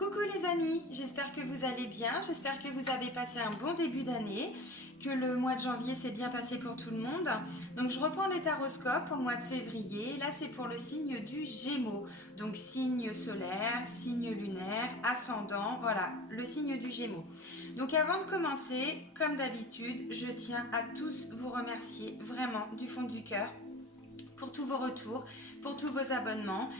Coucou les amis, j'espère que vous allez bien, j'espère que vous avez passé un bon début d'année, que le mois de janvier s'est bien passé pour tout le monde. Donc je reprends les taroscopes pour le mois de février, là c'est pour le signe du Gémeaux, donc signe solaire, signe lunaire, ascendant, voilà, le signe du Gémeaux. Donc avant de commencer, comme d'habitude, je tiens à tous vous remercier vraiment du fond du cœur pour tous vos retours, pour tous vos abonnements,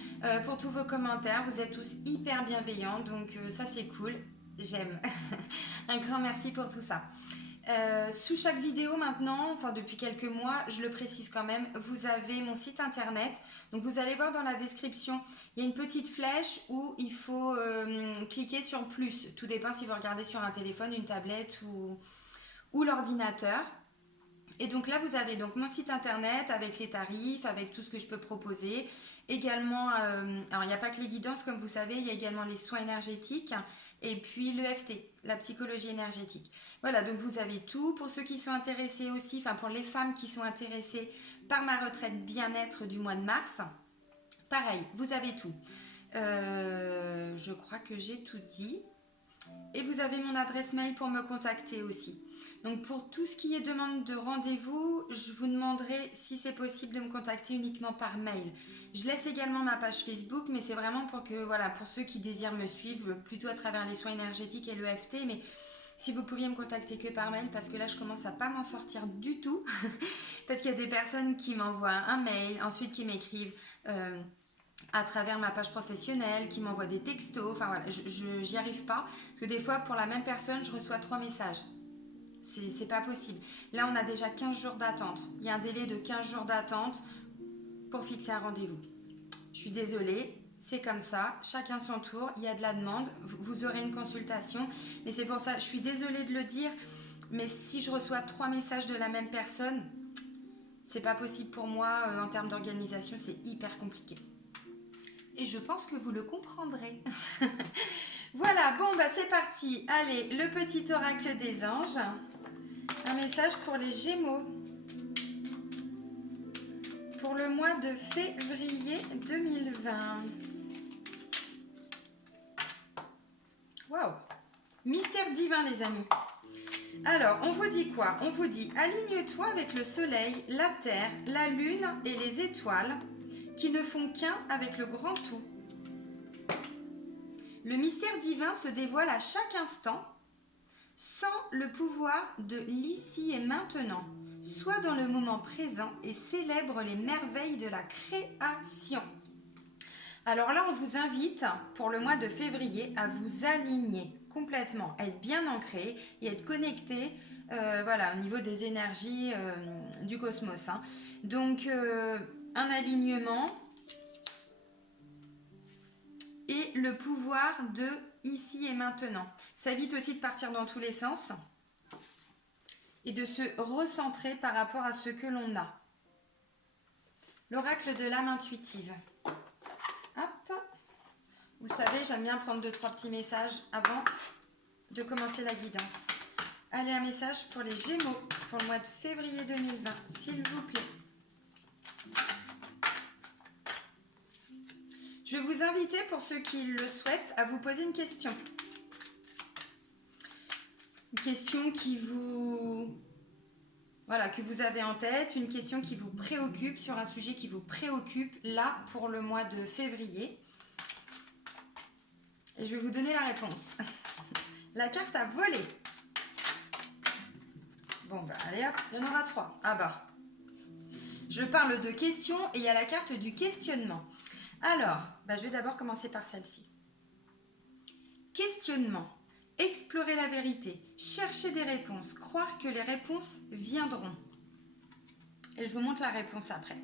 pour tous vos commentaires. Vous êtes tous hyper bienveillants, donc ça c'est cool, j'aime. Un grand merci pour tout ça. Sous chaque vidéo maintenant, enfin depuis quelques mois, je le précise quand même, vous avez mon site internet. Donc vous allez voir dans la description, il y a une petite flèche où il faut cliquer sur plus. Tout dépend si vous regardez sur un téléphone, une tablette ou l'ordinateur. Et donc là, vous avez donc mon site internet avec les tarifs, avec tout ce que je peux proposer. Également, alors il n'y a pas que les guidances, comme vous savez, il y a également les soins énergétiques et puis l'EFT, la psychologie énergétique. Voilà, donc vous avez tout. Pour ceux qui sont intéressés aussi, enfin pour les femmes qui sont intéressées par ma retraite bien-être du mois de mars, pareil, vous avez tout. Je crois que j'ai tout dit. Et vous avez mon adresse mail pour me contacter aussi. Donc pour tout ce qui est demande de rendez-vous, je vous demanderai si c'est possible de me contacter uniquement par mail. Je laisse également ma page Facebook, mais c'est vraiment pour que, voilà, pour ceux qui désirent me suivre, plutôt à travers les soins énergétiques et l'EFT, mais si vous pouviez me contacter que par mail, parce que là je commence à pas m'en sortir du tout, parce qu'il y a des personnes qui m'envoient un mail, ensuite qui m'écrivent à travers ma page professionnelle, qui m'envoient des textos, enfin voilà, j'y arrive pas, parce que des fois pour la même personne je reçois 3 messages. C'est pas possible. Là, on a déjà 15 jours d'attente. Il y a un délai de 15 jours d'attente pour fixer un rendez-vous. Je suis désolée, c'est comme ça. Chacun son tour. Il y a de la demande. Vous aurez une consultation. Mais c'est pour ça, je suis désolée de le dire. Mais si je reçois 3 messages de la même personne, c'est pas possible pour moi. En termes d'organisation, c'est hyper compliqué. Et je pense que vous le comprendrez. Voilà, bon, bah c'est parti. Allez, le petit oracle des anges. Un message pour les Gémeaux pour le mois de février 2020. Waouh! Mystère divin, les amis. Alors, on vous dit quoi? On vous dit, aligne-toi avec le soleil, la terre, la lune et les étoiles qui ne font qu'un avec le grand tout. Le mystère divin se dévoile à chaque instant. Sans le pouvoir de l'ici et maintenant, sois dans le moment présent et célèbre les merveilles de la création. Alors là, on vous invite pour le mois de février à vous aligner complètement, à être bien ancré et être connecté voilà, au niveau des énergies du cosmos. Hein. Donc, un alignement et le pouvoir de ici et maintenant. Ça évite aussi de partir dans tous les sens et de se recentrer par rapport à ce que l'on a. L'oracle de l'âme intuitive. Hop. Vous le savez, j'aime bien prendre 2-3 petits messages avant de commencer la guidance. Allez, un message pour les Gémeaux pour le mois de février 2020, s'il vous plaît. Je vais vous inviter, pour ceux qui le souhaitent, à vous poser une question. Une question qui vous... Voilà, que vous avez en tête, une question qui vous préoccupe, sur un sujet qui vous préoccupe, là, pour le mois de février. Et je vais vous donner la réponse. La carte a volé. Bon, bah allez hop, il y en aura 3. Ah bah. Je parle de questions et il y a la carte du questionnement. Alors, bah, je vais d'abord commencer par celle-ci. Questionnement. Explorer la vérité. Chercher des réponses. Croire que les réponses viendront. Et je vous montre la réponse après.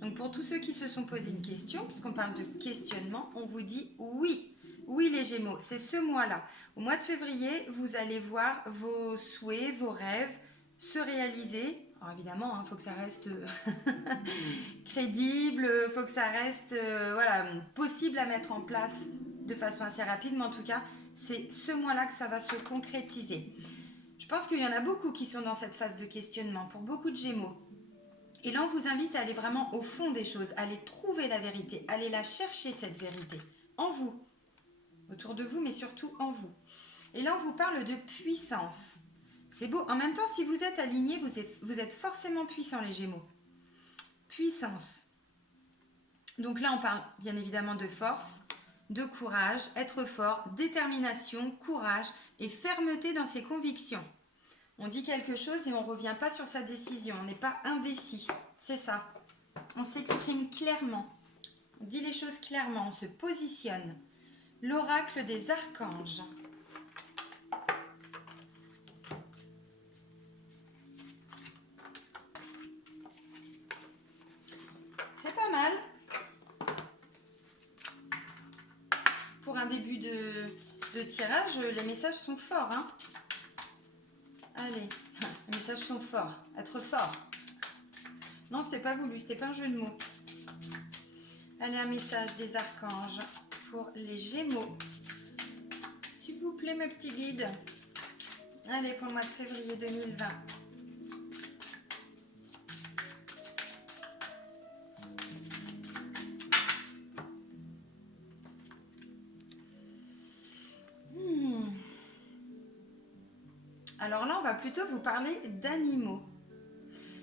Donc pour tous ceux qui se sont posé une question, puisqu'on parle de questionnement, on vous dit oui. Oui les Gémeaux, c'est ce mois-là. Au mois de février, vous allez voir vos souhaits, vos rêves se réaliser. Alors évidemment, il faut que ça reste crédible, il faut que ça reste voilà, possible à mettre en place de façon assez rapide, mais en tout cas, c'est ce mois-là que ça va se concrétiser. Je pense qu'il y en a beaucoup qui sont dans cette phase de questionnement, pour beaucoup de Gémeaux. Et là, on vous invite à aller vraiment au fond des choses, à aller trouver la vérité, à aller la chercher, cette vérité, en vous. Ok ? autour de vous, mais surtout en vous. Et là, on vous parle de puissance. C'est beau. En même temps, si vous êtes aligné, vous êtes forcément puissant, les Gémeaux. Puissance. Donc là, on parle bien évidemment de force, de courage, être fort, détermination, courage et fermeté dans ses convictions. On dit quelque chose et on ne revient pas sur sa décision. On n'est pas indécis. C'est ça. On s'exprime clairement. On dit les choses clairement. On se positionne. L'oracle des archanges. C'est pas mal. Pour un début de tirage, les messages sont forts. Hein. Allez, les messages sont forts. Être fort. Non, c'était pas voulu, c'était pas un jeu de mots. Allez, un message des archanges pour les Gémeaux. S'il vous plaît, mes petits guides. Allez, pour le mois de février 2020. Alors là, on va plutôt vous parler d'animaux.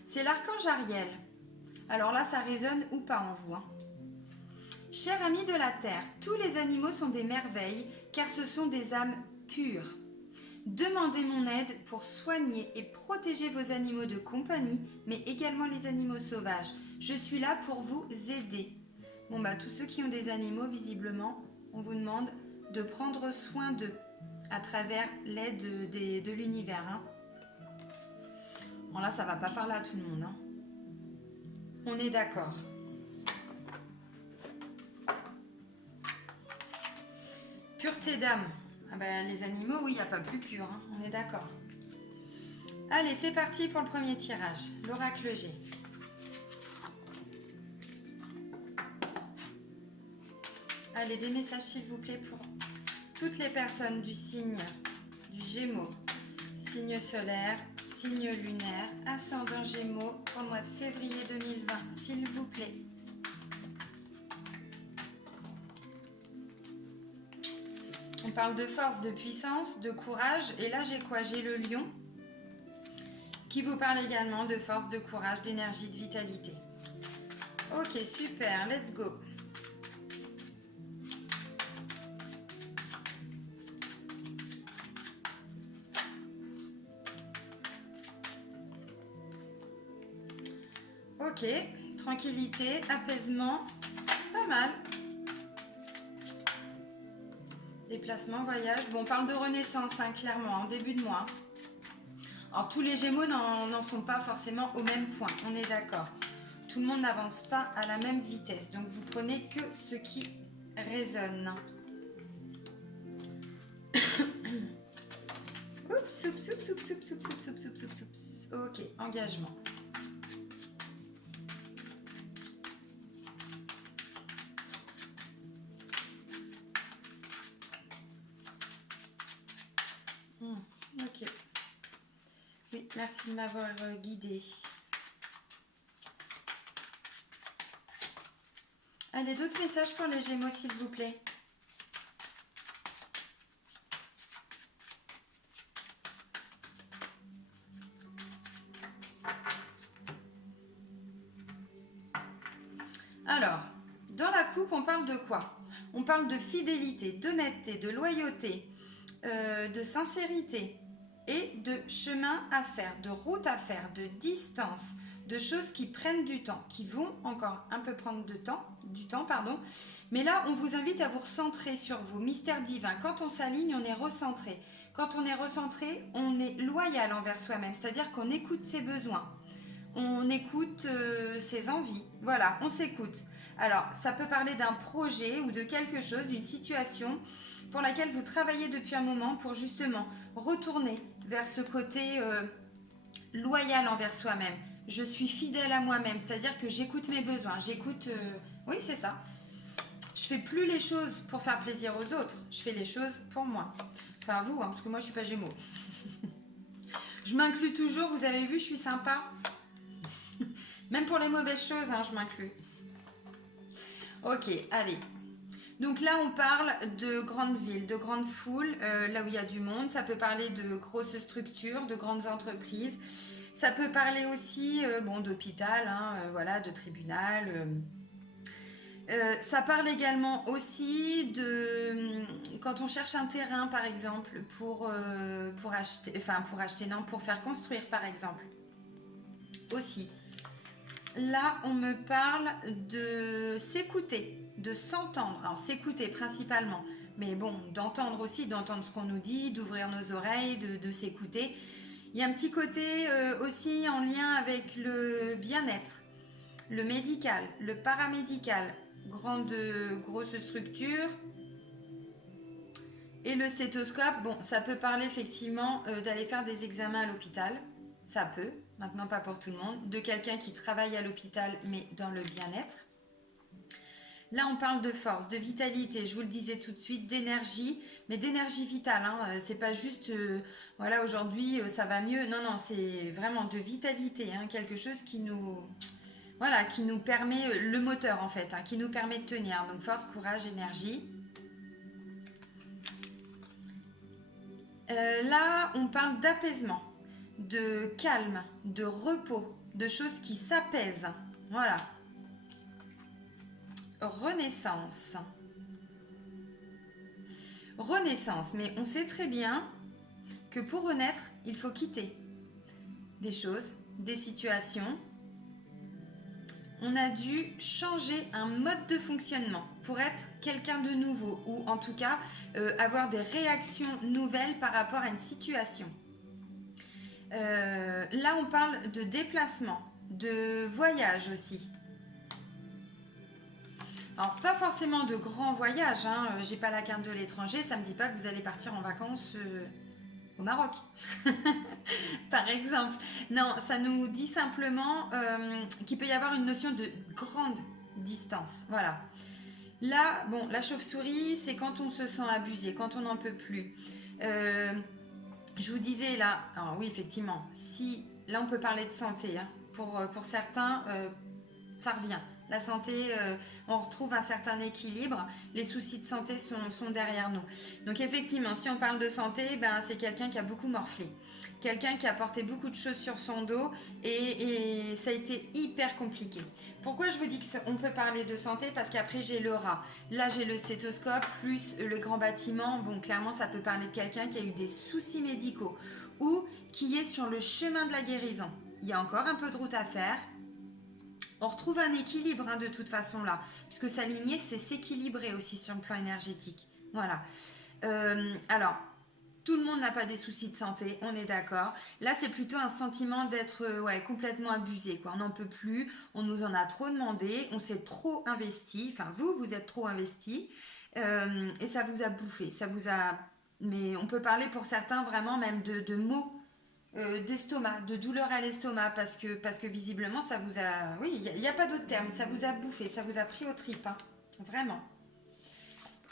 C'est l'archange Ariel. Alors là, ça résonne ou pas en vous. Hein. Chers amis de la Terre, tous les animaux sont des merveilles, car ce sont des âmes pures. Demandez mon aide pour soigner et protéger vos animaux de compagnie, mais également les animaux sauvages. Je suis là pour vous aider. Bon bah, tous ceux qui ont des animaux, visiblement, on vous demande de prendre soin d'eux à travers l'aide de l'univers. Hein. Bon là, ça va pas parler à tout le monde. Hein. On est d'accord. Pureté d'âme. Ah ben, les animaux, oui, il n'y a pas plus pur. Hein. On est d'accord. Allez, c'est parti pour le premier tirage. L'oracle G. Allez, des messages, s'il vous plaît, pour toutes les personnes du signe du Gémeaux, signe solaire, signe lunaire, ascendant Gémeaux pour le mois de février 2020, s'il vous plaît. On parle de force, de puissance, de courage. Et là, j'ai quoi? J'ai le lion qui vous parle également de force, de courage, d'énergie, de vitalité. Ok, super, let's go. Ok, tranquillité, apaisement, pas mal. Déplacement, voyage. Bon, on parle de renaissance, hein, clairement, en début de mois. Alors, tous les Gémeaux n'en sont pas forcément au même point, on est d'accord. Tout le monde n'avance pas à la même vitesse, donc vous prenez que ce qui résonne. Oups, oups, oups, oups, oups, oups, oups, oups, oups, oups, oups. Ok, engagement. Ok. Oui, merci de m'avoir guidé. Allez, d'autres messages pour les Gémeaux, s'il vous plaît. Alors, dans la coupe, on parle de quoi? On parle de fidélité, d'honnêteté, de loyauté, de sincérité et de chemin à faire, de route à faire, de distance, de choses qui prennent du temps, qui vont encore un peu prendre du temps, pardon. Mais là, on vous invite à vous recentrer sur vous, mystère divin. Quand on s'aligne, on est recentré. Quand on est recentré, on est loyal envers soi-même, c'est-à-dire qu'on écoute ses besoins. On écoute ses envies, voilà, on s'écoute. Alors, ça peut parler d'un projet ou de quelque chose, d'une situation pour laquelle vous travaillez depuis un moment pour justement retourner vers ce côté loyal envers soi-même. Je suis fidèle à moi-même, c'est-à-dire que j'écoute mes besoins, oui, c'est ça. Je fais plus les choses pour faire plaisir aux autres, je fais les choses pour moi. Enfin, vous, hein, parce que moi, je suis pas Gémeaux. Je m'inclus toujours, vous avez vu, je suis sympa. Même pour les mauvaises choses, hein, je m'inclus. Ok, allez. Donc là, on parle de grandes villes, de grandes foules, là où il y a du monde. Ça peut parler de grosses structures, de grandes entreprises. Ça peut parler aussi bon, d'hôpital, hein, voilà, de tribunal. Ça parle également aussi de quand on cherche un terrain, par exemple, pour acheter, enfin pour acheter, non, pour faire construire, par exemple. Aussi. Là, on me parle de s'écouter, de s'entendre. Alors, s'écouter principalement, mais bon, d'entendre aussi, d'entendre ce qu'on nous dit, d'ouvrir nos oreilles, de s'écouter. Il y a un petit côté aussi en lien avec le bien-être, le médical, le paramédical, grosse structure. Et le stéthoscope, bon, ça peut parler effectivement d'aller faire des examens à l'hôpital. Ça peut, maintenant pas pour tout le monde. De quelqu'un qui travaille à l'hôpital, mais dans le bien-être. Là, on parle de force, de vitalité, je vous le disais tout de suite, d'énergie, mais d'énergie vitale. Hein. C'est pas juste, voilà, aujourd'hui, ça va mieux. Non, non, c'est vraiment de vitalité, hein, quelque chose qui nous, voilà, qui nous permet, le moteur en fait, hein, qui nous permet de tenir. Donc force, courage, énergie. Là, on parle d'apaisement, de calme, de repos, de choses qui s'apaisent. Voilà. Renaissance. Renaissance, mais on sait très bien que pour renaître, il faut quitter des choses, des situations. On a dû changer un mode de fonctionnement pour être quelqu'un de nouveau ou en tout cas avoir des réactions nouvelles par rapport à une situation. Là, on parle de déplacement, de voyage aussi. Alors, pas forcément de grands voyages, hein. J'ai pas la carte de l'étranger, ça me dit pas que vous allez partir en vacances au Maroc, par exemple. Non, ça nous dit simplement qu'il peut y avoir une notion de grande distance. Voilà. Là, bon, la chauve-souris, c'est quand on se sent abusé, quand on n'en peut plus. Je vous disais là, alors oui, effectivement, si là on peut parler de santé, hein, pour certains, ça revient. La santé, on retrouve un certain équilibre. Les soucis de santé sont derrière nous. Donc effectivement, si on parle de santé, ben, c'est quelqu'un qui a beaucoup morflé. Quelqu'un qui a porté beaucoup de choses sur son dos et ça a été hyper compliqué. Pourquoi je vous dis qu'on peut parler de santé? Parce qu'après j'ai le rat. Là j'ai le stéthoscope plus le grand bâtiment. Bon, clairement ça peut parler de quelqu'un qui a eu des soucis médicaux ou qui est sur le chemin de la guérison. Il y a encore un peu de route à faire. On retrouve un équilibre hein, de toute façon là, puisque s'aligner, c'est s'équilibrer aussi sur le plan énergétique. Voilà. Alors, tout le monde n'a pas des soucis de santé, on est d'accord. Là, c'est plutôt un sentiment d'être ouais, complètement abusé, quoi. On n'en peut plus, on nous en a trop demandé, on s'est trop investi, enfin vous êtes trop investi, et ça vous a bouffé, ça vous a... Mais on peut parler pour certains vraiment même de maux d'estomac, de douleur à l'estomac, parce que visiblement ça vous a... Oui, il n'y a pas d'autre terme, ça vous a bouffé, ça vous a pris aux tripes, hein, vraiment.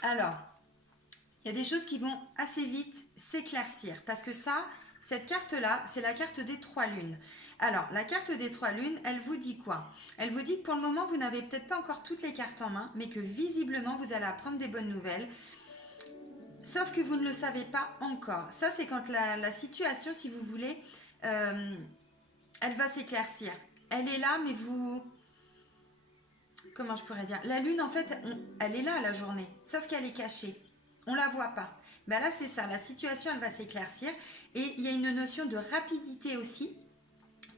Alors, il y a des choses qui vont assez vite s'éclaircir, parce que ça, cette carte-là, c'est la carte des 3 lunes. Alors, la carte des 3 lunes, elle vous dit quoi? Elle vous dit que pour le moment, vous n'avez peut-être pas encore toutes les cartes en main, mais que visiblement, vous allez apprendre des bonnes nouvelles. Sauf que vous ne le savez pas encore. Ça, c'est quand la situation, si vous voulez, elle va s'éclaircir. Elle est là, mais vous... Comment je pourrais dire? La lune, en fait, elle est là la journée, sauf qu'elle est cachée. On la voit pas. Ben là, c'est ça. La situation, elle va s'éclaircir. Et il y a une notion de rapidité aussi.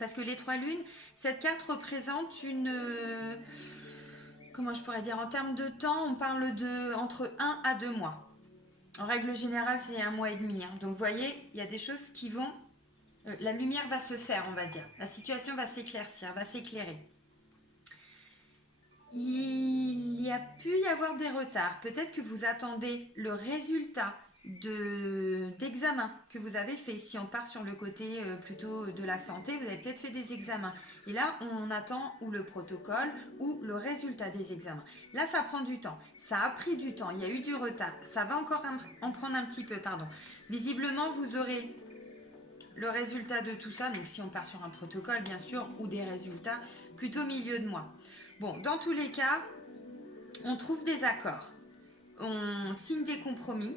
Parce que les 3 lunes, cette carte représente une... comment je pourrais dire? En termes de temps, on parle de entre 1 à 2 mois. En règle générale, c'est 1 mois et demi. Hein. Donc, vous voyez, il y a des choses qui vont... la lumière va se faire, on va dire. La situation va s'éclaircir, va s'éclairer. Il y a pu y avoir des retards. Peut-être que vous attendez le résultat d'examens que vous avez fait. Si on part sur le côté plutôt de la santé, vous avez peut-être fait des examens. Et là, on attend ou le protocole ou le résultat des examens. Là, ça prend du temps. Ça a pris du temps. Il y a eu du retard. Ça va encore en prendre un petit peu, pardon. Visiblement, vous aurez le résultat de tout ça. Donc, si on part sur un protocole, bien sûr, ou des résultats, plutôt milieu de mois. Bon, dans tous les cas, on trouve des accords. on signe des compromis,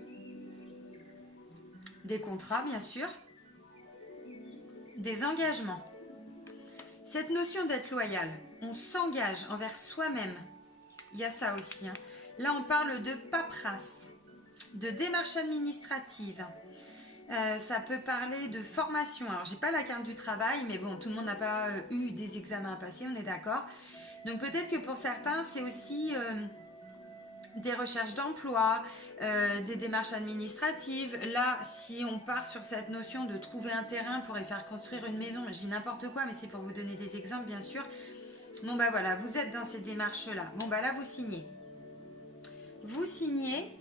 des contrats bien sûr, des engagements. Cette notion d'être loyal, on s'engage envers soi-même. Il y a ça aussi. Hein. Là, on parle de paperasse, de démarche administrative. Ça peut parler de formation. Alors, j'ai pas la carte du travail, mais bon, tout le monde n'a pas eu des examens à passer, on est d'accord. Donc, peut-être que pour certains, c'est aussi des recherches d'emploi, des démarches administratives. Là, si on part sur cette notion de trouver un terrain pour y faire construire une maison, je dis n'importe quoi, mais c'est pour vous donner des exemples, bien sûr. Bon, bah voilà, vous êtes dans ces démarches-là. Bon, bah là, vous signez. Vous signez.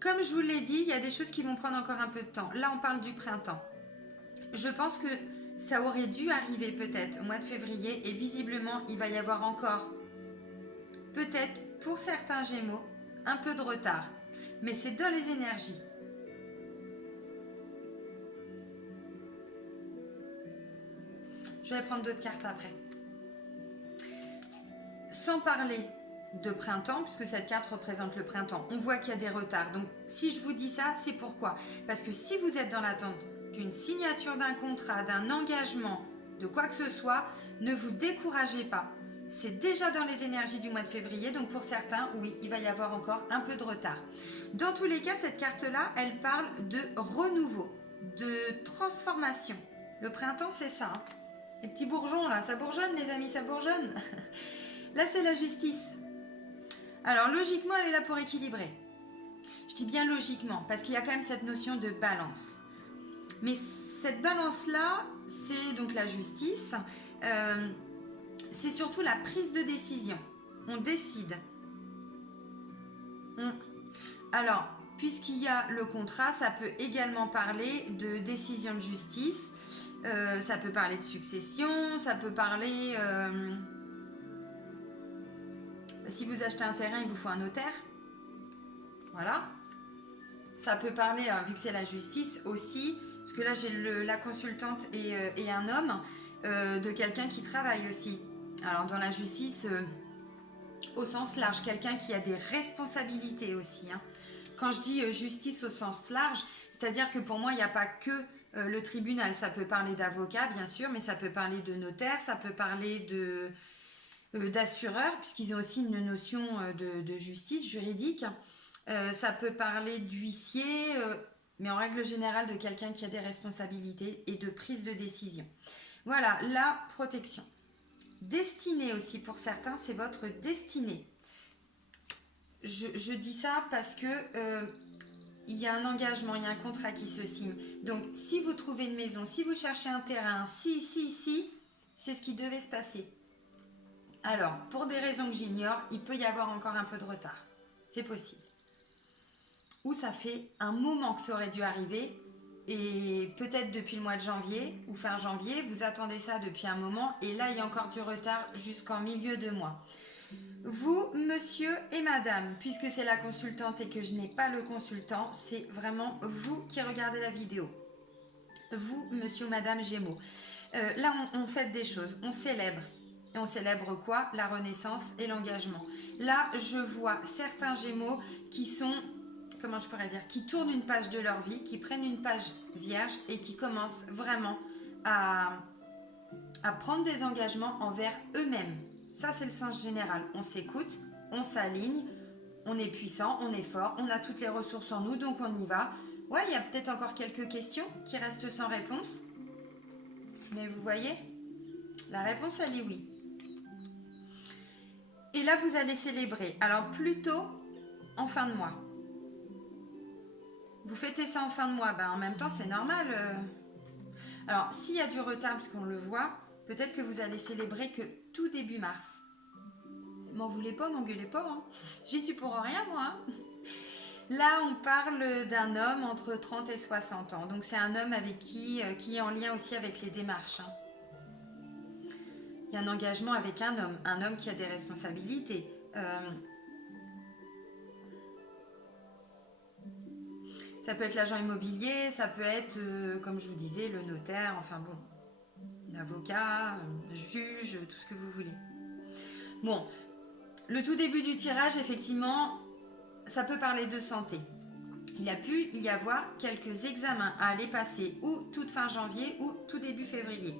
Comme je vous l'ai dit, il y a des choses qui vont prendre encore un peu de temps. Là, on parle du printemps. Je pense que ça aurait dû arriver peut-être au mois de février et visiblement, il va y avoir encore, peut-être pour certains Gémeaux, un peu de retard. Mais c'est dans les énergies. Je vais prendre d'autres cartes après. Sans parler de printemps, puisque cette carte représente le printemps, on voit qu'il y a des retards. Donc, si je vous dis ça, c'est pourquoi? Parce que si vous êtes dans l'attente d'une signature d'un contrat, d'un engagement, de quoi que ce soit, ne vous découragez pas. C'est déjà dans les énergies du mois de février, donc pour certains, oui, il va y avoir encore un peu de retard. Dans tous les cas, cette carte-là, elle parle de renouveau, de transformation. Le printemps, c'est ça. Hein. Les petits bourgeons, là, ça bourgeonne, les amis, ça bourgeonne. Là, c'est la justice. Alors, logiquement, elle est là pour équilibrer. Je dis bien logiquement, parce qu'il y a quand même cette notion de balance. Mais cette balance-là, c'est donc la justice. C'est surtout la prise de décision. On décide. Alors, puisqu'il y a le contrat, ça peut également parler de décision de justice. Ça peut parler de succession. Ça peut parler... si vous achetez un terrain, il vous faut un notaire. Voilà. Ça peut parler, vu que c'est la justice aussi, parce que là j'ai la consultante et un homme, de quelqu'un qui travaille aussi. Alors dans la justice, au sens large, quelqu'un qui a des responsabilités aussi. Hein. Quand je dis justice au sens large, c'est-à-dire que pour moi, il n'y a pas que le tribunal. Ça peut parler d'avocat, bien sûr, mais ça peut parler de notaire, ça peut parler d'assureur, puisqu'ils ont aussi une notion de justice juridique. Ça peut parler d'huissier, mais en règle générale de quelqu'un qui a des responsabilités et de prise de décision. Voilà, la protection. Destinée aussi pour certains, c'est votre destinée. Je dis ça parce que il y a un engagement, il y a un contrat qui se signe. Donc, si vous trouvez une maison, si vous cherchez un terrain, si, c'est ce qui devait se passer. Alors, pour des raisons que j'ignore, il peut y avoir encore un peu de retard. C'est possible. Ou ça fait un moment que ça aurait dû arriver, et peut-être depuis le mois de janvier ou fin janvier, vous attendez ça depuis un moment, et là, il y a encore du retard jusqu'en milieu de mois. Vous, monsieur et madame, puisque c'est la consultante et que je n'ai pas le consultant, c'est vraiment vous qui regardez la vidéo. Vous, monsieur ou madame Gémeaux. Là, on fête des choses, on célèbre. Et on célèbre quoi? La renaissance et l'engagement. Là, je vois certains Gémeaux qui sont, comment je pourrais dire, qui tournent une page de leur vie, qui prennent une page vierge et qui commencent vraiment à prendre des engagements envers eux-mêmes. Ça, c'est le sens général. On s'écoute, on s'aligne, on est puissant, on est fort, on a toutes les ressources en nous, donc on y va. Ouais, il y a peut-être encore quelques questions qui restent sans réponse. Mais vous voyez, la réponse, elle est oui. Et là, vous allez célébrer. Alors, plutôt en fin de mois. Vous fêtez ça en fin de mois. Ben, en même temps, c'est normal. Alors, s'il y a du retard, puisqu'on le voit, peut-être que vous allez célébrer que tout début mars. M'en voulez pas, m'engueulez pas. Hein. J'y suis pour rien, moi. Hein. Là, on parle d'un homme entre 30 et 60 ans. Donc, c'est un homme avec qui est en lien aussi avec les démarches. Hein. Il y a un engagement avec un homme qui a des responsabilités. Ça peut être l'agent immobilier, ça peut être, comme je vous disais, le notaire, enfin bon, l'avocat, le juge, tout ce que vous voulez. Bon, le tout début du tirage, effectivement, ça peut parler de santé. Il a pu y avoir quelques examens à aller passer, ou toute fin janvier, ou tout début février.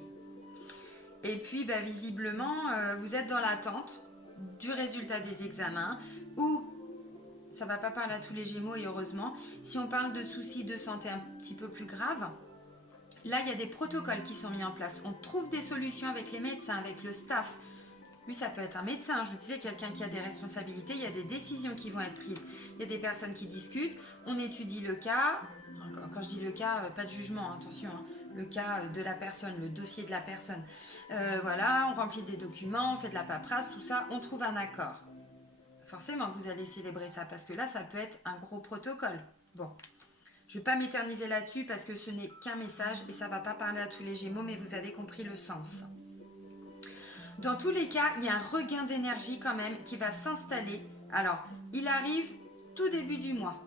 Et puis, visiblement, vous êtes dans l'attente du résultat des examens, ou ça ne va pas parler à tous les Gémeaux, et heureusement. Si on parle de soucis de santé un petit peu plus graves, là, il y a des protocoles qui sont mis en place. On trouve des solutions avec les médecins, avec le staff. Lui, ça peut être un médecin, je vous disais, quelqu'un qui a des responsabilités, il y a des décisions qui vont être prises. Il y a des personnes qui discutent, on étudie le cas. Quand je dis le cas, pas de jugement, attention, hein. Le cas de la personne, le dossier de la personne. Voilà, on remplit des documents, on fait de la paperasse, tout ça, on trouve un accord. Forcément que vous allez célébrer ça, parce que là, ça peut être un gros protocole. Bon, je ne vais pas m'éterniser là-dessus, parce que ce n'est qu'un message, et ça ne va pas parler à tous les Gémeaux, mais vous avez compris le sens. Dans tous les cas, il y a un regain d'énergie quand même qui va s'installer. Alors, il arrive tout début du mois.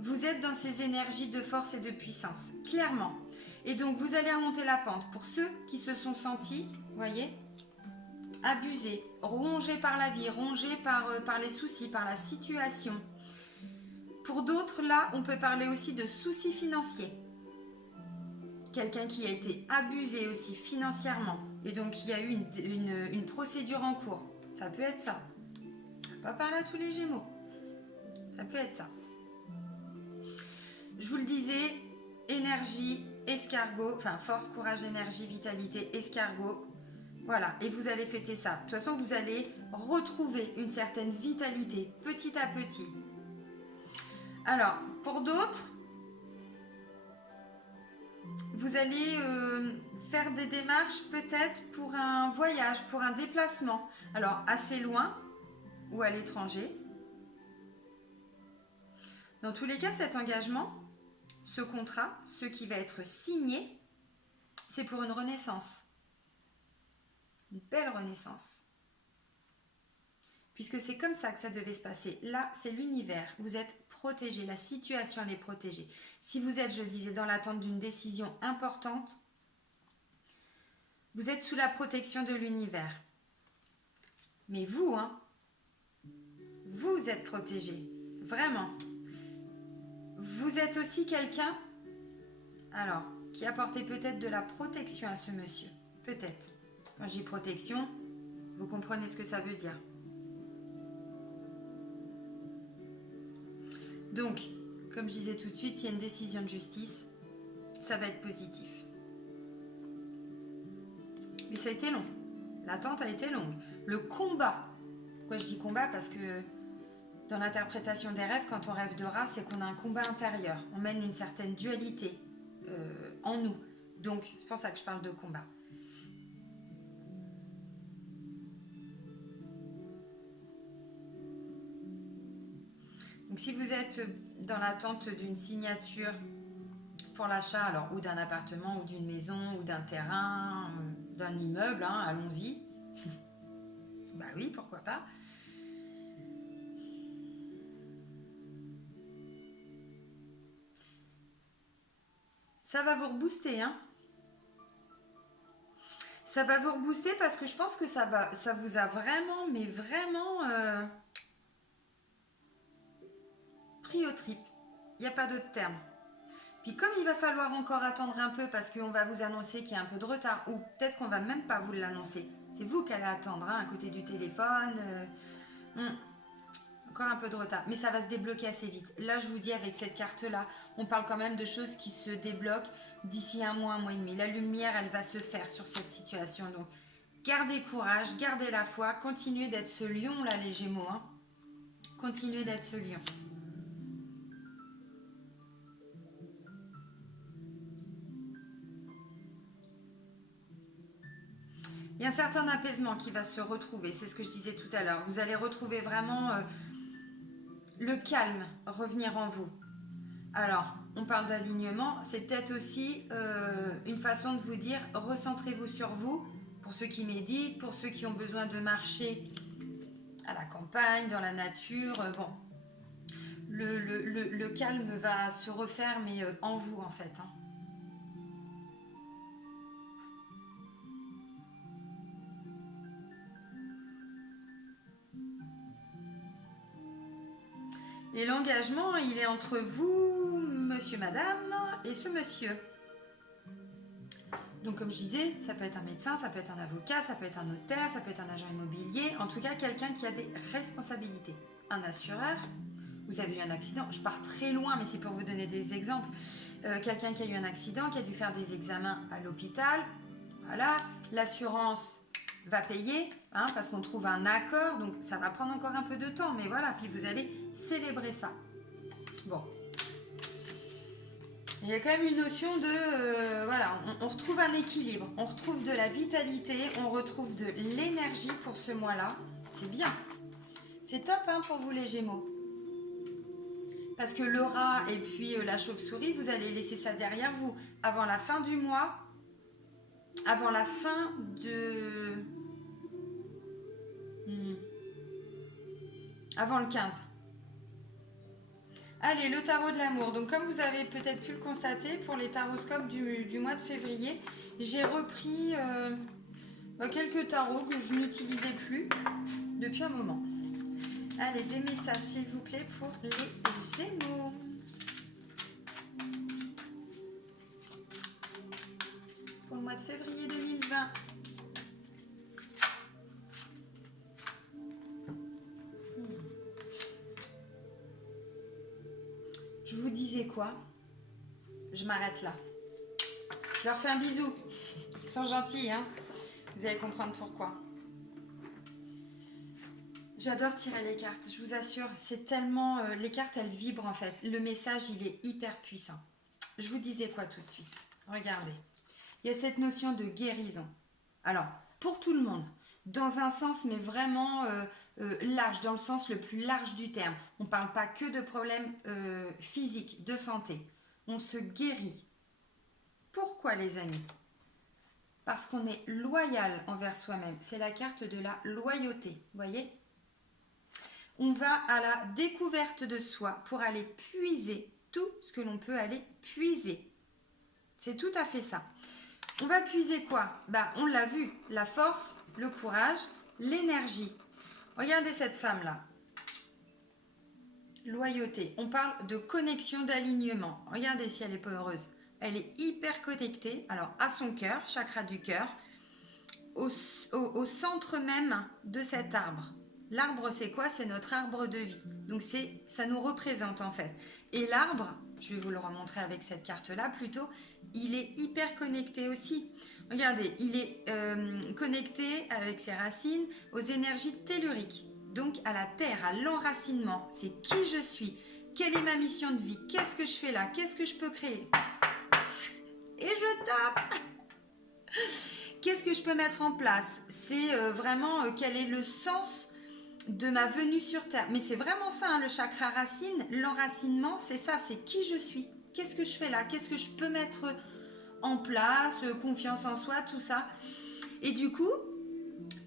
Vous êtes dans ces énergies de force et de puissance, clairement. Et donc, vous allez remonter la pente. Pour ceux qui se sont sentis, voyez, abusés, rongés par la vie, rongés par les soucis, par la situation. Pour d'autres, là, on peut parler aussi de soucis financiers. Quelqu'un qui a été abusé aussi financièrement et donc il y a eu une procédure en cours. Ça peut être ça. On va pas parler à tous les Gémeaux. Ça peut être ça. Je vous le disais, énergie, escargot, enfin force, courage, énergie, vitalité, escargot. Voilà, et vous allez fêter ça. De toute façon, vous allez retrouver une certaine vitalité petit à petit. Alors, pour d'autres, vous allez faire des démarches peut-être pour un voyage, pour un déplacement. Alors, assez loin ou à l'étranger. Dans tous les cas, cet engagement, ce contrat, ce qui va être signé, c'est pour une renaissance. Une belle renaissance. Puisque c'est comme ça que ça devait se passer. Là, c'est l'univers. Vous êtes protégé. La situation, elle est protégée. Si vous êtes, je disais, dans l'attente d'une décision importante, vous êtes sous la protection de l'univers. Mais vous, vous êtes protégé. Vraiment. Vous êtes aussi quelqu'un, alors, qui apportait peut-être de la protection à ce monsieur. Peut-être. Quand je dis protection, vous comprenez ce que ça veut dire. Donc, comme je disais tout de suite, s'il y a une décision de justice, ça va être positif. Mais ça a été long. L'attente a été longue. Le combat. Pourquoi je dis combat? Parce que dans l'interprétation des rêves, quand on rêve de rat, c'est qu'on a un combat intérieur. On mène une certaine dualité en nous. Donc, c'est pour ça que je parle de combat. Donc, si vous êtes dans l'attente d'une signature pour l'achat, alors ou d'un appartement, ou d'une maison, ou d'un terrain, d'un immeuble, allons-y. Bah oui, pourquoi pas. Ça va vous rebooster, Ça va vous rebooster parce que je pense que ça vous a vraiment, mais vraiment pris au trip. Il n'y a pas d'autre terme. Puis comme il va falloir encore attendre un peu parce qu'on va vous annoncer qu'il y a un peu de retard, ou peut-être qu'on va même pas vous l'annoncer. C'est vous qui allez attendre, à côté du téléphone. Encore un peu de retard, mais ça va se débloquer assez vite. Là, je vous dis, avec cette carte-là, on parle quand même de choses qui se débloquent d'ici un mois et demi. La lumière, elle va se faire sur cette situation. Donc, gardez courage, gardez la foi, continuez d'être ce lion, là, les Gémeaux. Continuez d'être ce lion. Il y a un certain apaisement qui va se retrouver, c'est ce que je disais tout à l'heure. Vous allez retrouver vraiment le calme revenir en vous. Alors, on parle d'alignement, c'est peut-être aussi une façon de vous dire, recentrez-vous sur vous, pour ceux qui méditent, pour ceux qui ont besoin de marcher à la campagne, dans la nature, bon. Le calme va se refaire, mais en vous en fait. Et l'engagement, il est entre vous, monsieur, madame, et ce monsieur. Donc comme je disais, ça peut être un médecin, ça peut être un avocat, ça peut être un notaire, ça peut être un agent immobilier, en tout cas quelqu'un qui a des responsabilités. Un assureur, vous avez eu un accident, je pars très loin mais c'est pour vous donner des exemples. Quelqu'un qui a eu un accident, qui a dû faire des examens à l'hôpital, voilà, l'assurance va payer, hein, parce qu'on trouve un accord, donc ça va prendre encore un peu de temps, mais voilà, puis vous allez célébrer ça. Bon. Il y a quand même une notion de... voilà, on retrouve un équilibre, on retrouve de la vitalité, on retrouve de l'énergie pour ce mois-là. C'est bien. C'est top hein, pour vous les Gémeaux. Parce que le rat et puis la chauve-souris, vous allez laisser ça derrière vous. Avant la fin du mois, avant la fin de... Avant le 15. Allez, le tarot de l'amour. Donc, comme vous avez peut-être pu le constater, pour les taroscopes du mois de février, j'ai repris quelques tarots que je n'utilisais plus depuis un moment. Allez, des messages, s'il vous plaît, pour les Gémeaux. Pour le mois de février 2020. Je vous disais quoi? Je m'arrête là. Je leur fais un bisou. Ils sont gentils, hein? Vous allez comprendre pourquoi. J'adore tirer les cartes, je vous assure. C'est tellement... les cartes, elles vibrent en fait. Le message, il est hyper puissant. Je vous disais quoi tout de suite? Regardez. Il y a cette notion de guérison. Alors, pour tout le monde, dans un sens, mais vraiment large, dans le sens le plus large du terme. On ne parle pas que de problèmes physiques, de santé. On se guérit. Pourquoi les amis? Parce qu'on est loyal envers soi-même. C'est la carte de la loyauté, voyez? On va à la découverte de soi pour aller puiser tout ce que l'on peut aller puiser. C'est tout à fait ça. On va puiser quoi? On l'a vu, la force, le courage, l'énergie. Regardez cette femme-là. Loyauté. On parle de connexion, d'alignement. Regardez si elle n'est pas heureuse. Elle est hyper connectée, alors à son cœur, chakra du cœur, au centre même de cet arbre. L'arbre, c'est quoi? C'est notre arbre de vie. Donc, ça nous représente en fait. Et l'arbre, je vais vous le remontrer avec cette carte-là plutôt, il est hyper connecté aussi. Regardez, il est connecté avec ses racines aux énergies telluriques. Donc, à la terre, à l'enracinement. C'est qui je suis? Quelle est ma mission de vie? Qu'est-ce que je fais là? Qu'est-ce que je peux créer? Et je tape! Qu'est-ce que je peux mettre en place? C'est vraiment quel est le sens de ma venue sur Terre. Mais c'est vraiment ça, hein, le chakra racine, l'enracinement, c'est ça, c'est qui je suis. Qu'est-ce que je fais là? Qu'est-ce que je peux mettre en place? Confiance en soi, tout ça. Et du coup,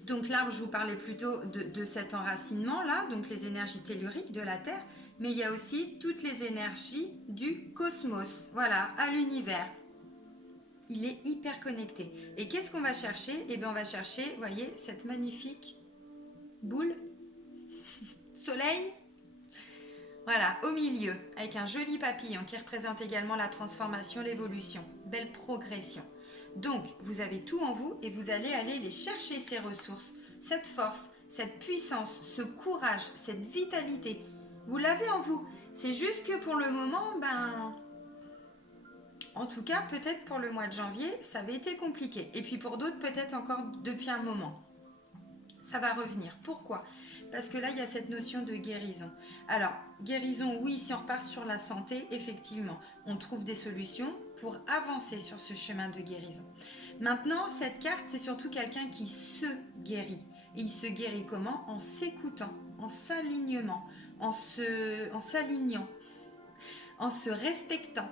donc l'arbre, je vous parlais plutôt de cet enracinement-là, donc les énergies telluriques de la Terre, mais il y a aussi toutes les énergies du cosmos, voilà, à l'univers. Il est hyper connecté. Et qu'est-ce qu'on va chercher? Eh bien, on va chercher, vous voyez, cette magnifique boule, soleil, voilà, au milieu, avec un joli papillon qui représente également la transformation, l'évolution, belle progression. Donc, vous avez tout en vous et vous allez aller les chercher, ces ressources, cette force, cette puissance, ce courage, cette vitalité. Vous l'avez en vous. C'est juste que pour le moment, en tout cas, peut-être pour le mois de janvier, ça avait été compliqué. Et puis pour d'autres, peut-être encore depuis un moment. Ça va revenir. Pourquoi? Parce que là, il y a cette notion de guérison. Alors, guérison, oui, si on repart sur la santé, effectivement, on trouve des solutions pour avancer sur ce chemin de guérison. Maintenant, cette carte, c'est surtout quelqu'un qui se guérit. Et il se guérit comment? En s'écoutant, en s'alignant, en s'alignant, en se respectant,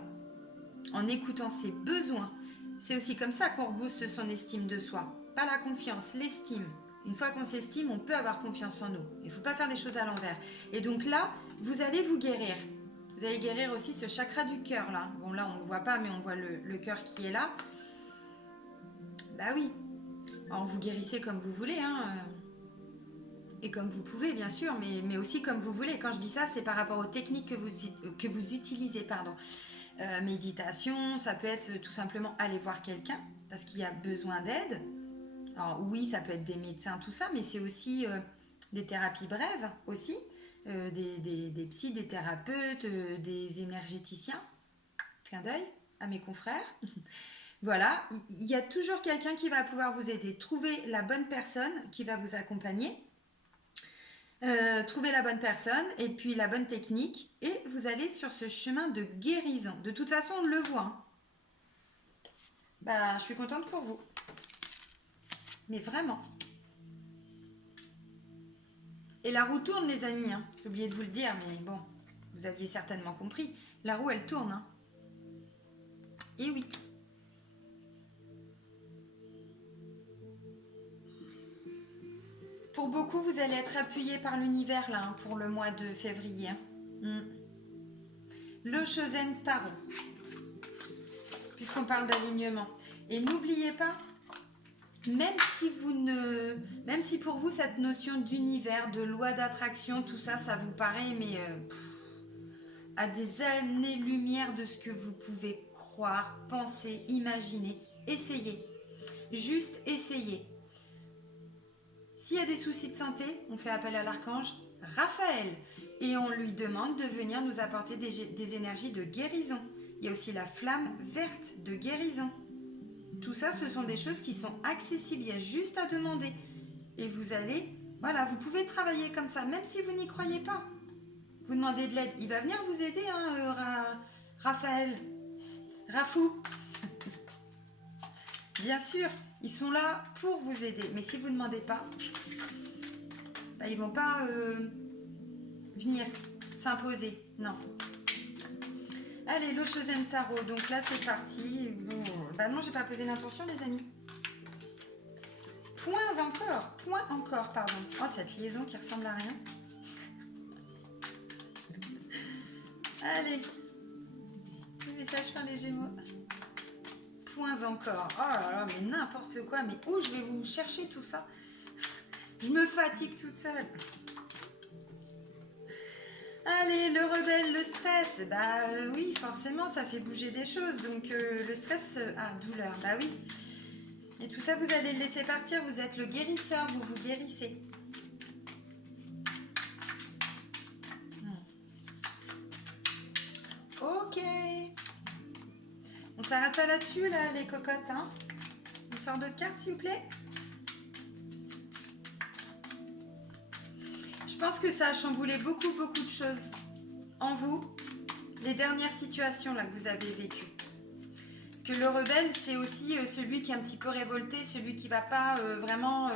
en écoutant ses besoins. C'est aussi comme ça qu'on rebooste son estime de soi. Pas la confiance, l'estime. Une fois qu'on s'estime, on peut avoir confiance en nous. Il ne faut pas faire les choses à l'envers. Et donc là, vous allez vous guérir. Vous allez guérir aussi ce chakra du cœur là. Bon là, on ne le voit pas, mais on voit le cœur qui est là. Bah oui. Alors vous guérissez comme vous voulez, hein. Et comme vous pouvez, bien sûr, mais aussi comme vous voulez. Quand je dis ça, c'est par rapport aux techniques que vous utilisez, pardon. Méditation, ça peut être tout simplement aller voir quelqu'un parce qu'il y a besoin d'aide. Alors oui, ça peut être des médecins, tout ça, mais c'est aussi des thérapies brèves aussi, des psys, des thérapeutes, des énergéticiens. Clin d'œil à mes confrères. Voilà, il y a toujours quelqu'un qui va pouvoir vous aider. Trouvez la bonne personne qui va vous accompagner. Trouvez la bonne personne et puis la bonne technique et vous allez sur ce chemin de guérison. De toute façon, on le voit. Hein. Bah, je suis contente pour vous. Mais vraiment. Et la roue tourne, les amis. Hein. J'ai oublié de vous le dire, mais bon, vous aviez certainement compris. La roue, elle tourne. Hein. Et oui. Pour beaucoup, vous allez être appuyé par l'univers là hein, pour le mois de février. Hein. Le Shozen Tarot. Puisqu'on parle d'alignement. Et n'oubliez pas, même si pour vous cette notion d'univers, de loi d'attraction, tout ça, ça vous paraît mais à des années-lumière de ce que vous pouvez croire, penser, imaginer, essayez. Juste essayez. S'il y a des soucis de santé, on fait appel à l'archange Raphaël et on lui demande de venir nous apporter des énergies de guérison. Il y a aussi la flamme verte de guérison. Tout ça, ce sont des choses qui sont accessibles. Il y a juste à demander. Et vous allez, voilà, vous pouvez travailler comme ça, même si vous n'y croyez pas. Vous demandez de l'aide. Il va venir vous aider, hein, Raphaël. Rafou. Bien sûr, ils sont là pour vous aider. Mais si vous ne demandez pas, bah, ils ne vont pas venir s'imposer. Non. Allez, le Shozen Tarot. Donc là, c'est parti. Bon, bah non, j'ai pas posé l'intention, les amis. Point encore, pardon. Oh, cette liaison qui ressemble à rien. Allez. Le message fin les Gémeaux. Points encore. Oh là là, mais n'importe quoi. Mais où je vais vous chercher tout ça? Je me fatigue toute seule. Allez, le rebelle, le stress. Bah oui, forcément, ça fait bouger des choses. Donc le stress, douleur. Bah oui. Et tout ça, vous allez le laisser partir. Vous êtes le guérisseur, vous vous guérissez. Ok. On s'arrête pas là-dessus, là, les cocottes. Hein. On sort d'autres cartes, s'il vous plaît. Je pense que ça a chamboulé beaucoup de choses en vous. Les dernières situations là que vous avez vécues. Parce que le rebelle, c'est aussi celui qui est un petit peu révolté, celui qui va pas vraiment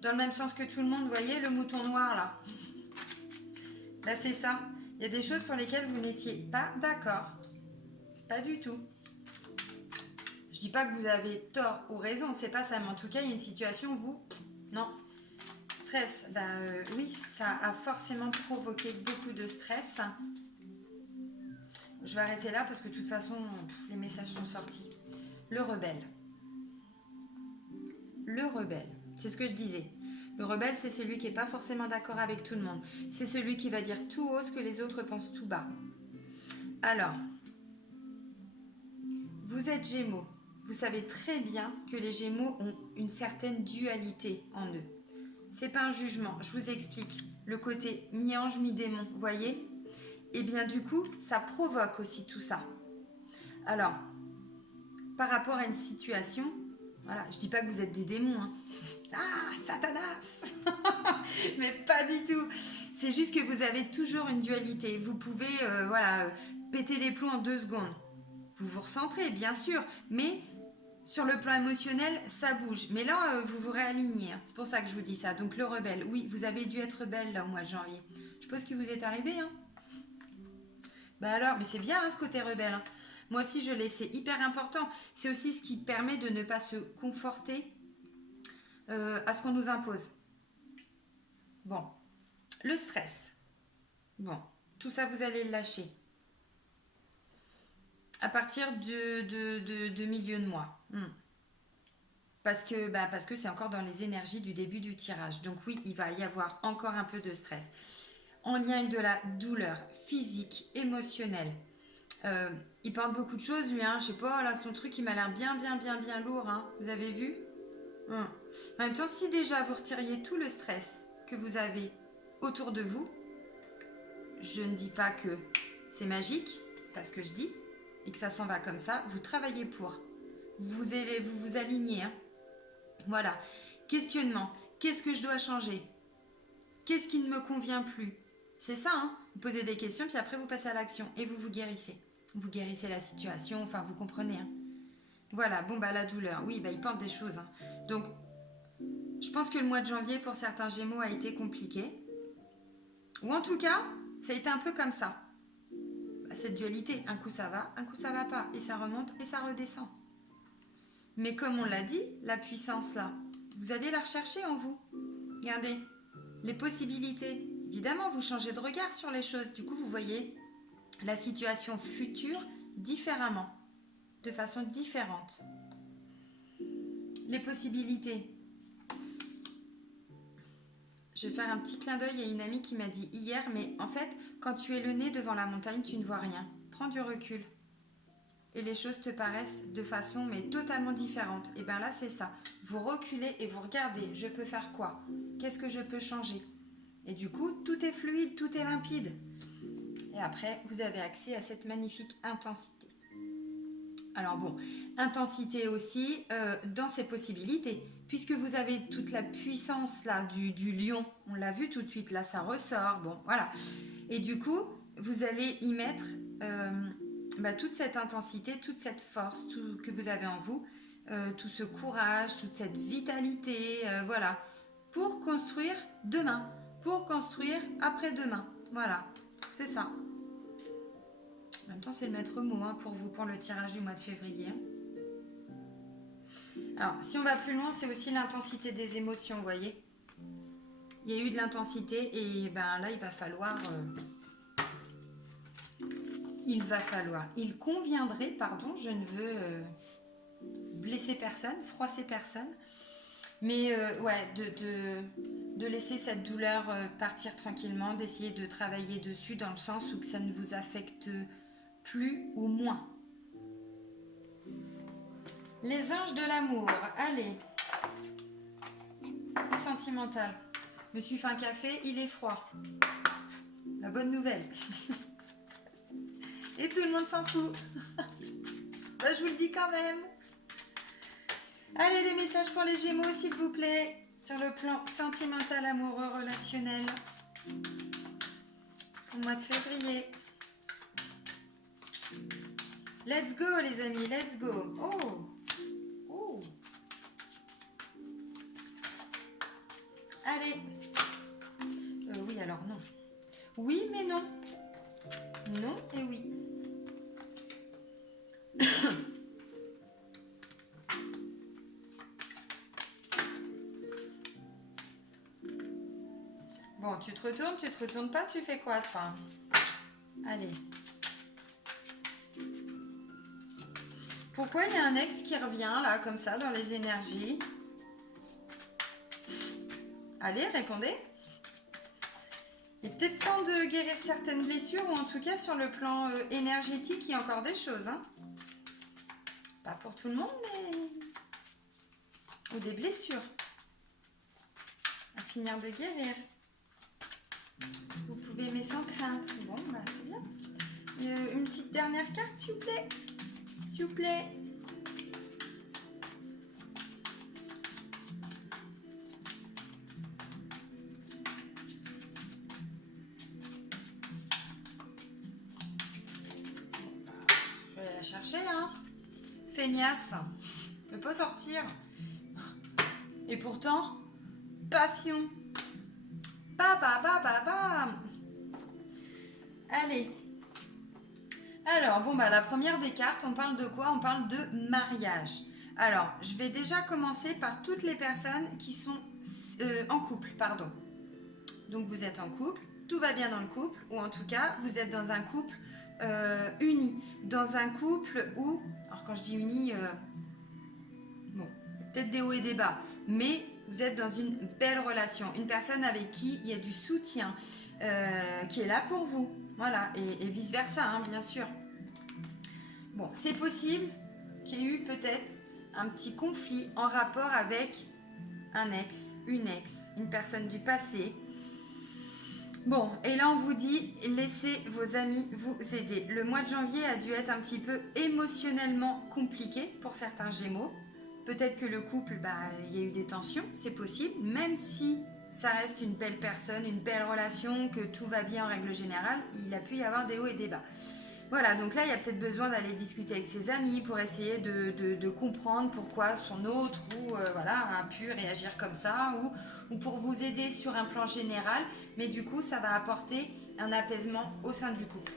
dans le même sens que tout le monde. Vous voyez, le mouton noir là. Là, c'est ça. Il y a des choses pour lesquelles vous n'étiez pas d'accord. Pas du tout. Je dis pas que vous avez tort ou raison, c'est pas ça. Mais en tout cas, il y a une situation où vous... Non. Stress. Bah oui, ça a forcément provoqué beaucoup de stress. Je vais arrêter là parce que de toute façon, les messages sont sortis. Le rebelle. Le rebelle. C'est ce que je disais. Le rebelle, c'est celui qui n'est pas forcément d'accord avec tout le monde. C'est celui qui va dire tout haut ce que les autres pensent tout bas. Alors, vous êtes Gémeaux. Vous savez très bien que les Gémeaux ont une certaine dualité en eux. C'est pas un jugement. Je vous explique. Le côté mi-ange, mi-démon, vous voyez ? Et bien du coup, ça provoque aussi tout ça. Alors, par rapport à une situation, voilà, je dis pas que vous êtes des démons, hein. Ah, Satanas. Mais pas du tout. C'est juste que vous avez toujours une dualité. Vous pouvez, péter les plombs en 2 secondes. Vous vous recentrez, bien sûr, mais sur le plan émotionnel, ça bouge. Mais là, vous vous réalignez. Hein. C'est pour ça que je vous dis ça. Donc le rebelle, oui, vous avez dû être rebelle là au mois de janvier. Je suppose qu'il vous est arrivé, hein. Bah alors, mais c'est bien hein, ce côté rebelle. Hein. Moi aussi, je l'ai, c'est hyper important. C'est aussi ce qui permet de ne pas se conforter à ce qu'on nous impose. Bon, le stress. Bon, tout ça, vous allez le lâcher. À partir de milieu de mois. parce que c'est encore dans les énergies du début du tirage. Donc oui, il va y avoir encore un peu de stress. En lien avec de la douleur physique, émotionnelle. Il parle beaucoup de choses, lui, hein. Je sais pas, là, son truc, il m'a l'air bien lourd, hein. Vous avez vu? En même temps, si déjà vous retiriez tout le stress que vous avez autour de vous, je ne dis pas que c'est magique, c'est pas ce que je dis, et que ça s'en va comme ça, vous travaillez pour. Vous alignez, hein. Voilà. Questionnement. Qu'est-ce que je dois changer? Qu'est-ce qui ne me convient plus? C'est ça, hein. Vous posez des questions, puis après vous passez à l'action et vous vous guérissez. Vous guérissez la situation, enfin vous comprenez, hein. Voilà, bon bah la douleur, oui, bah il porte des choses, hein. Donc, je pense que le mois de janvier pour certains Gémeaux a été compliqué. Ou en tout cas, ça a été un peu comme ça. Cette dualité, un coup ça va pas, et ça remonte et ça redescend. Mais comme on l'a dit, la puissance là, vous allez la rechercher en vous. Regardez, les possibilités. Évidemment, vous changez de regard sur les choses. Du coup, vous voyez la situation future différemment, de façon différente. Les possibilités. Je vais faire un petit clin d'œil à une amie qui m'a dit hier, mais en fait, quand tu es le nez devant la montagne, tu ne vois rien. Prends du recul. Et les choses te paraissent de façon mais totalement différente. Et bien là, c'est ça. Vous reculez et vous regardez. Je peux faire quoi? Qu'est-ce que je peux changer? Et du coup, tout est fluide, tout est limpide. Et après, vous avez accès à cette magnifique intensité. Alors bon, intensité aussi dans ses possibilités. Puisque vous avez toute la puissance là du lion. On l'a vu tout de suite, là ça ressort. Bon, voilà. Et du coup, vous allez y mettre... toute cette intensité, toute cette force tout, que vous avez en vous, tout ce courage, toute cette vitalité, voilà, pour construire demain, pour construire après-demain. Voilà, c'est ça. En même temps, c'est le maître mot hein, pour vous, pour le tirage du mois de février. Alors, si on va plus loin, c'est aussi l'intensité des émotions, vous voyez. Il y a eu de l'intensité et ben là, il va falloir... il conviendrait, pardon, je ne veux blesser personne, froisser personne, mais de laisser cette douleur partir tranquillement, d'essayer de travailler dessus dans le sens où que ça ne vous affecte plus ou moins. Les anges de l'amour, allez, le sentimental. Je me suis fait un café, il est froid. La bonne nouvelle. Et tout le monde s'en fout. Je vous le dis quand même. Allez, des messages pour les Gémeaux, s'il vous plaît. Sur le plan sentimental, amoureux, relationnel. Au mois de février. Let's go, les amis, let's go. Oh. Allez. Oui, alors non. Oui, mais non. Non et oui. Bon, tu te retournes pas, tu fais quoi, toi? Allez. Pourquoi il y a un ex qui revient, là, comme ça, dans les énergies? Allez, répondez. Il est peut-être temps de guérir certaines blessures, ou en tout cas, sur le plan énergétique, il y a encore des choses, hein. Pas pour tout le monde, mais... Ou des blessures. À finir de guérir. Vous pouvez aimer sans crainte. Bon, bah c'est bien. Une petite dernière carte, s'il vous plaît. S'il vous plaît. Je vais la chercher, hein. Feignasse. Ne peut sortir. Et pourtant, passion. Allez. Alors, bon, la première des cartes, on parle de quoi? On parle de mariage. Alors, je vais déjà commencer par toutes les personnes qui sont en couple, pardon. Donc, vous êtes en couple, tout va bien dans le couple, ou en tout cas, vous êtes dans un couple uni. Dans un couple où, alors quand je dis uni, peut-être des hauts et des bas, mais vous êtes dans une belle relation, une personne avec qui il y a du soutien, qui est là pour vous, voilà, et vice-versa, hein, bien sûr. Bon, c'est possible qu'il y ait eu peut-être un petit conflit en rapport avec un ex, une personne du passé. Bon, et là on vous dit, laissez vos amis vous aider. Le mois de janvier a dû être un petit peu émotionnellement compliqué pour certains Gémeaux. Peut-être que le couple, il y a eu des tensions, c'est possible, même si ça reste une belle personne, une belle relation, que tout va bien en règle générale, il a pu y avoir des hauts et des bas. Voilà, donc là, il y a peut-être besoin d'aller discuter avec ses amis pour essayer de comprendre pourquoi son autre a pu réagir comme ça ou pour vous aider sur un plan général. Mais du coup, ça va apporter un apaisement au sein du couple.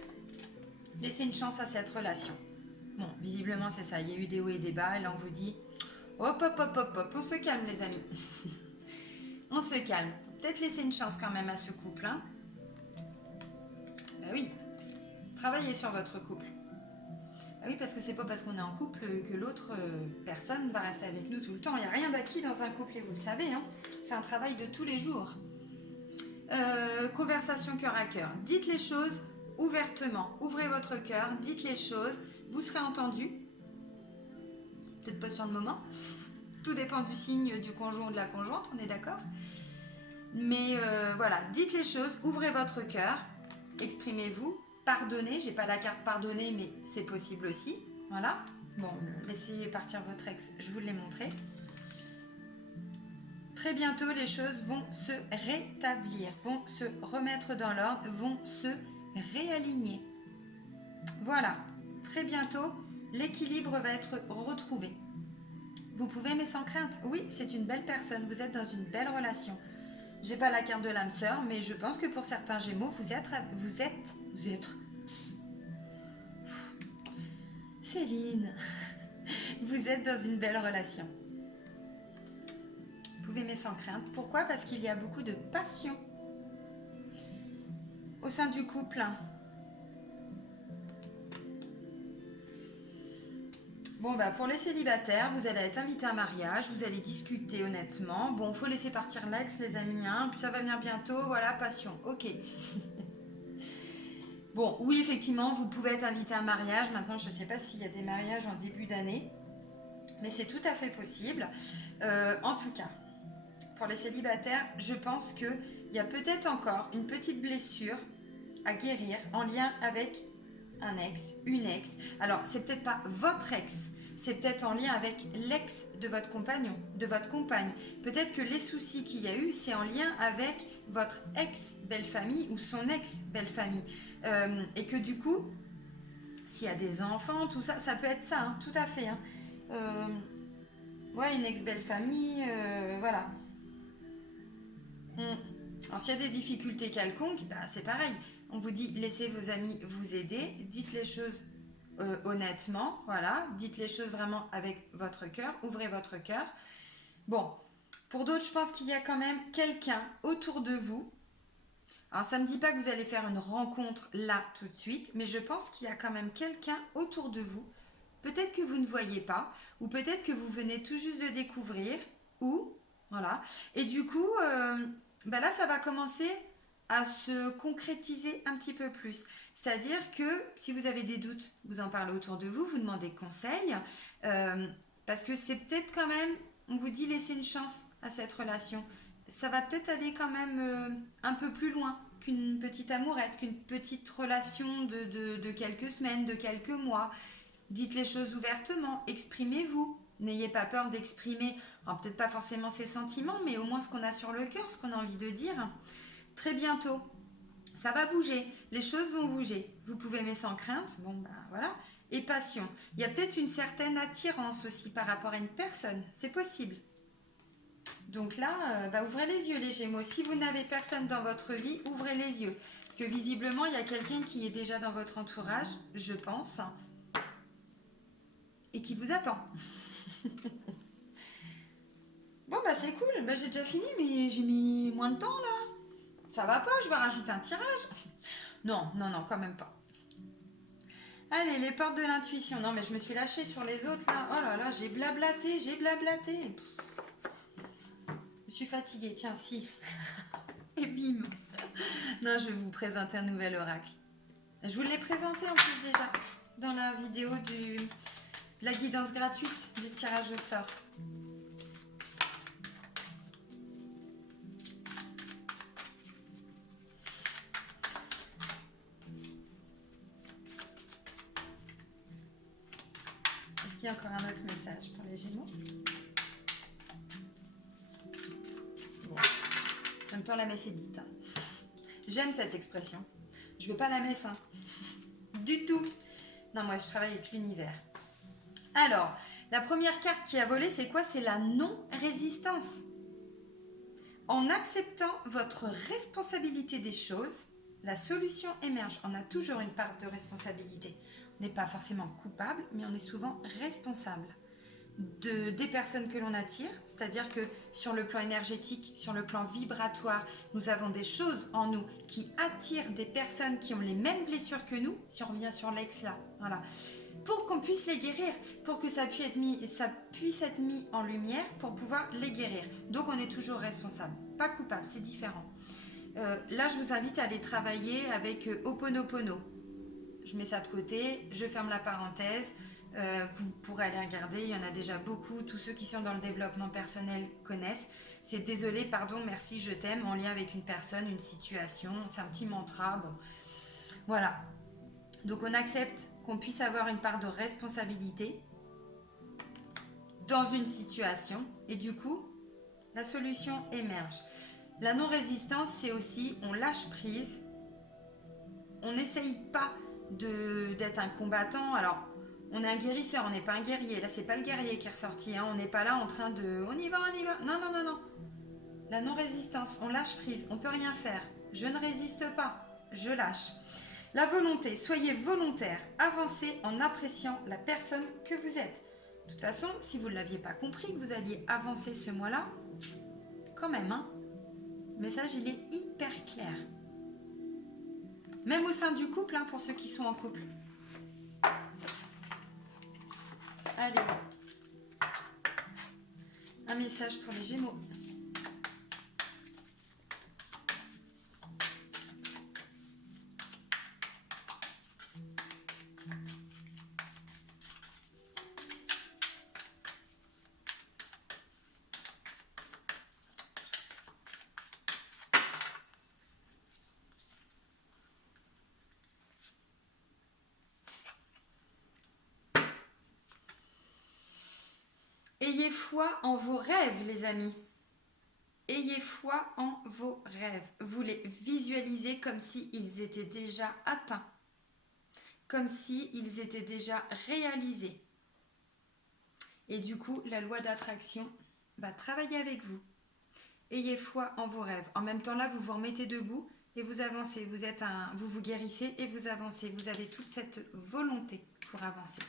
Laissez une chance à cette relation. Bon, visiblement, c'est ça. Il y a eu des hauts et des bas. Et là, on vous dit, hop, hop, hop, hop, hop, on se calme, les amis. On se calme. Faut peut-être laisser une chance quand même à ce couple, hein. Ben oui. Travaillez sur votre couple. Ah oui, parce que c'est pas parce qu'on est en couple que l'autre personne va rester avec nous tout le temps. Il n'y a rien d'acquis dans un couple et vous le savez, hein. C'est un travail de tous les jours. Conversation cœur à cœur. Dites les choses ouvertement. Ouvrez votre cœur, dites les choses. Vous serez entendu. Peut-être pas sur le moment. Tout dépend du signe du conjoint ou de la conjointe, on est d'accord. Mais voilà, dites les choses, ouvrez votre cœur, exprimez-vous. Pardonnez, j'ai pas la carte pardonner, mais c'est possible aussi. Voilà. Bon, laissez partir votre ex, je vous l'ai montré. Très bientôt, les choses vont se rétablir, vont se remettre dans l'ordre, vont se réaligner. Voilà. Très bientôt, l'équilibre va être retrouvé. Vous pouvez aimer sans crainte. Oui, c'est une belle personne, vous êtes dans une belle relation. J'ai pas la carte de l'âme sœur, mais je pense que pour certains Gémeaux, vous êtes... Céline, vous êtes dans une belle relation. Vous pouvez aimer sans crainte. Pourquoi? Parce qu'il y a beaucoup de passion au sein du couple. Bon, pour les célibataires, vous allez être invité à un mariage, vous allez discuter honnêtement. Bon, faut laisser partir l'ex, les amis, hein. Puis ça va venir bientôt, voilà, passion. Ok. Bon, oui, effectivement, vous pouvez être invité à un mariage. Maintenant, je ne sais pas s'il y a des mariages en début d'année, mais c'est tout à fait possible. En tout cas, pour les célibataires, je pense qu'il y a peut-être encore une petite blessure à guérir en lien avec un ex, une ex. Alors, c'est peut-être pas votre ex, c'est peut-être en lien avec l'ex de votre compagnon, de votre compagne. Peut-être que les soucis qu'il y a eu, c'est en lien avec votre ex-belle-famille ou son ex-belle-famille. Et que du coup, s'il y a des enfants, tout ça, ça peut être ça, hein, tout à fait. Hein. Ouais, une ex-belle-famille, voilà. Alors, s'il y a des difficultés quelconques, c'est pareil. On vous dit, laissez vos amis vous aider, dites les choses honnêtement, voilà, dites les choses vraiment avec votre cœur, ouvrez votre cœur. Bon, pour d'autres, je pense qu'il y a quand même quelqu'un autour de vous. Alors, ça ne me dit pas que vous allez faire une rencontre là tout de suite, mais je pense qu'il y a quand même quelqu'un autour de vous, peut-être que vous ne voyez pas, ou peut-être que vous venez tout juste de découvrir, ou, voilà, et du coup, là, ça va commencer à se concrétiser un petit peu plus. C'est-à-dire que si vous avez des doutes, vous en parlez autour de vous, vous demandez conseil, parce que c'est peut-être quand même, on vous dit laissez une chance à cette relation. Ça va peut-être aller quand même un peu plus loin qu'une petite amourette, qu'une petite relation de quelques semaines, de quelques mois. Dites les choses ouvertement, exprimez-vous. N'ayez pas peur d'exprimer, alors peut-être pas forcément ses sentiments, mais au moins ce qu'on a sur le cœur, ce qu'on a envie de dire. Très bientôt, ça va bouger, les choses vont bouger. Vous pouvez aimer sans crainte, voilà. Et passion. Il y a peut-être une certaine attirance aussi par rapport à une personne, c'est possible. Donc là, ouvrez les yeux les Gémeaux. Si vous n'avez personne dans votre vie, ouvrez les yeux. Parce que visiblement, il y a quelqu'un qui est déjà dans votre entourage, je pense, et qui vous attend. Bon, c'est cool. J'ai déjà fini, mais j'ai mis moins de temps là. Ça va pas, je vais rajouter un tirage. Non, quand même pas. Allez, les portes de l'intuition. Non, mais je me suis lâchée sur les autres, là. Oh là là, j'ai blablaté, j'ai blablaté. Je suis fatiguée, tiens, si. Et bim. Non, je vais vous présenter un nouvel oracle. Je vous l'ai présenté en plus déjà, dans la vidéo de la guidance gratuite du tirage au sort. Est-ce qu'il y a encore un autre message pour les Gémeaux? Bon. En même temps, la messe est dite. Hein. J'aime cette expression. Je veux pas la messe, hein. Du tout. Non, moi, je travaille avec l'univers. Alors, la première carte qui a volé, c'est quoi? C'est la non-résistance. En acceptant votre responsabilité des choses, la solution émerge. On a toujours une part de responsabilité. On n'est pas forcément coupable, mais on est souvent responsable des personnes que l'on attire. C'est-à-dire que sur le plan énergétique, sur le plan vibratoire, nous avons des choses en nous qui attirent des personnes qui ont les mêmes blessures que nous. Si on revient sur l'ex là, voilà. Pour qu'on puisse les guérir, pour que ça puisse être mis en lumière pour pouvoir les guérir. Donc on est toujours responsable, pas coupable, c'est différent. Là, je vous invite à aller travailler avec Ho'oponopono. Je mets ça de côté, je ferme la parenthèse. Vous pourrez aller regarder, il y en a déjà beaucoup. Tous ceux qui sont dans le développement personnel connaissent. C'est désolé, pardon, merci, je t'aime, en lien avec une personne, une situation. C'est un petit mantra. Bon, voilà. Donc on accepte qu'on puisse avoir une part de responsabilité dans une situation et du coup, la solution émerge. La non-résistance, c'est aussi on lâche prise, on n'essaye pas d'être un combattant. Alors, on est un guérisseur, on n'est pas un guerrier. Là, c'est pas le guerrier qui est ressorti. Hein. On n'est pas là en train de on y va, on y va. Non, non, non, non. La non-résistance, on lâche prise, on peut rien faire. Je ne résiste pas, je lâche. La volonté, soyez volontaire, avancez en appréciant la personne que vous êtes. De toute façon, si vous ne l'aviez pas compris que vous alliez avancer ce mois-là, quand même, hein, le message, il est hyper clair. Même au sein du couple, hein, pour ceux qui sont en couple. Allez, un message pour les Gémeaux. Ayez foi en vos rêves, les amis. Ayez foi en vos rêves. Vous les visualisez comme s'ils étaient déjà atteints. Comme s'ils étaient déjà réalisés. Et du coup, la loi d'attraction va travailler avec vous. Ayez foi en vos rêves. En même temps, là, vous vous remettez debout et vous avancez. Vous vous guérissez et vous avancez. Vous avez toute cette volonté pour avancer.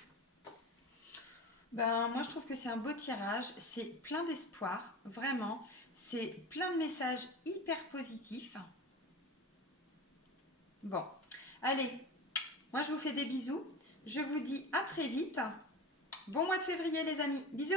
Moi, je trouve que c'est un beau tirage. C'est plein d'espoir, vraiment. C'est plein de messages hyper positifs. Bon, allez. Moi, je vous fais des bisous. Je vous dis à très vite. Bon mois de février, les amis. Bisous!